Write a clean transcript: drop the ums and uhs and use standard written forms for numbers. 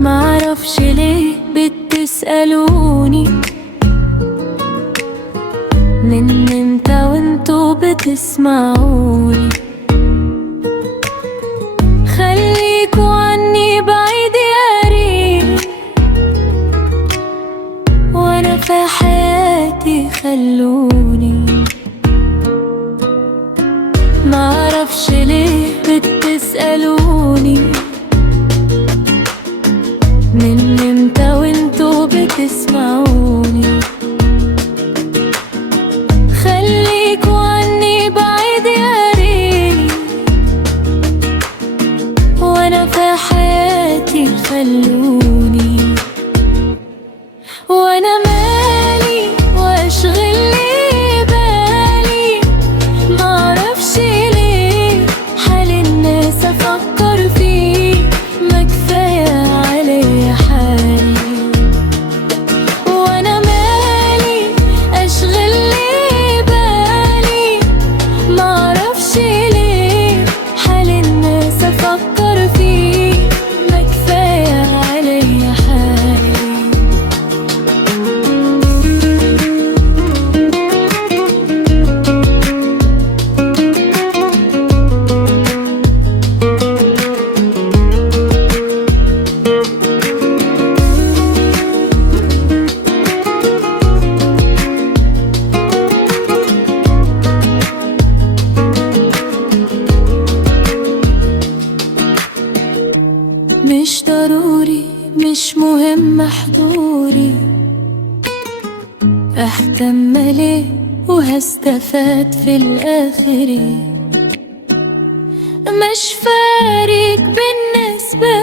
معرفش ليه بتسألوني من امتى وانتوا بتسمعوني. خليكوا عني بعيد يا ريت، وانا في حياتي خلوني. معرفش ليه بتسألوني من امتى وانتوا بتسمعوني. خليكوا عني بعيد يا ريت، وانا في حياتي خلوني. وانا مالي واشغل لي بالي، معرفش ليه حال الناس افكر فيه، ما كفاية عليا حالي. وانا مالي اشغل لي بالي، معرفش ليه حال الناس افكر فيه، ما كفاية عليا حالي. مش ضروري، مش مهم حضوري، اهتم ليه وهستفاد في الاخر. مش فارق بالنسبة